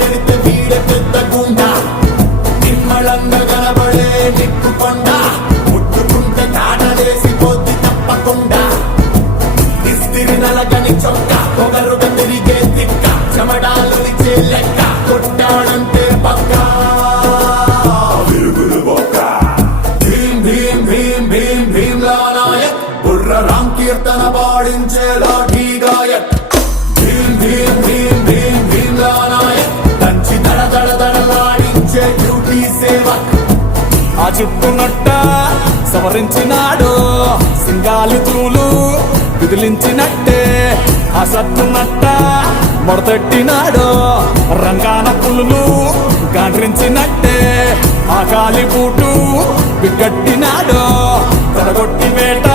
నెడితే వీడ పెద్ద గుండ నిమ్మళంగా కనబడే నిప్పుకొండ ముట్టుకుంటే కాటలేసి పోద్ది తప్పకుండా ఇస్తిరి నలగని చొక్క పొగరుగా తిరిగే తిక్క చెమడాలు ఇచ్చే లెక్క కొట్టాడంటే పక్క విరుగులు బొక్క భీం భీం భీం భీం భీమ్లా నాయక్ బుర్ర రామ్ కీర్తన పాడించే లాఠీ గాయక్ భీం భీం భీం భీం భీమ్లా నాయక్ దంచి దడ దడ దడలాడించే డ్యూటీ సేవక్ ఆ చుట్టునట్ట సవరించినాడు సింగాలి తూలు విదిలించినట్టే ఆ సత్తునట్ట మొడతెట్టినాడు రంగాన పులులు గాండ్రించినట్టే ఆ కాలి బూటు బిగ్గట్టినాడు తడగొట్టి వేట